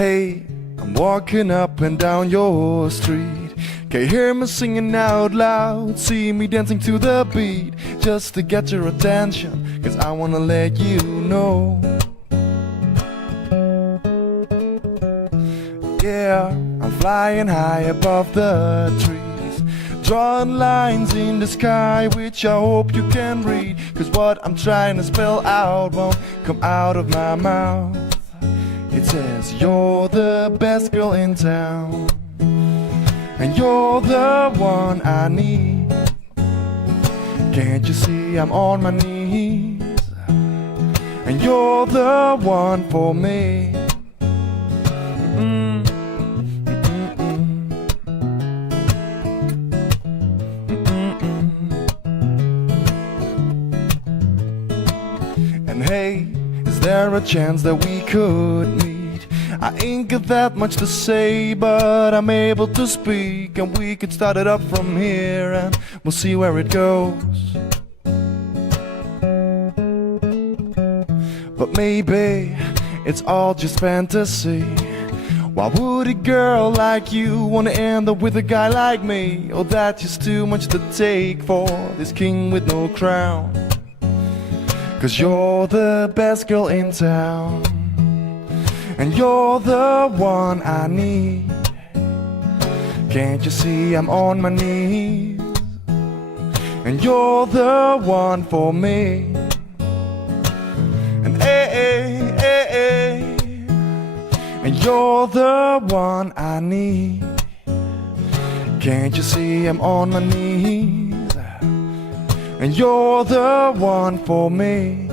Hey, I'm walking up and down your street. Can you hear me singing out loud? See me dancing to the beat, just to get your attention, 'cause I wanna let you know. Yeah, I'm flying high above the trees, drawing lines in the sky which I hope you can read, 'cause what I'm trying to spell out won't come out of my mouth. It says you're the best girl in town, and you're the one I need. Can't you see I'm on my knees, and you're the one for me. And hey, is there a chance that we could meet? I ain't got that much to say, but I'm able to speak, and we could start it up from here, and we'll see where it goes. But maybe it's all just fantasy. Why would a girl like you wanna end up with a guy like me? Oh, that's just too much to take for this king with no crown. 'Cause you're the best girl in town, and you're the one I need. Can't you see I'm on my knees, and you're the one for me. And and you're the one I need. Can't you see I'm on my knees, and you're the one for me.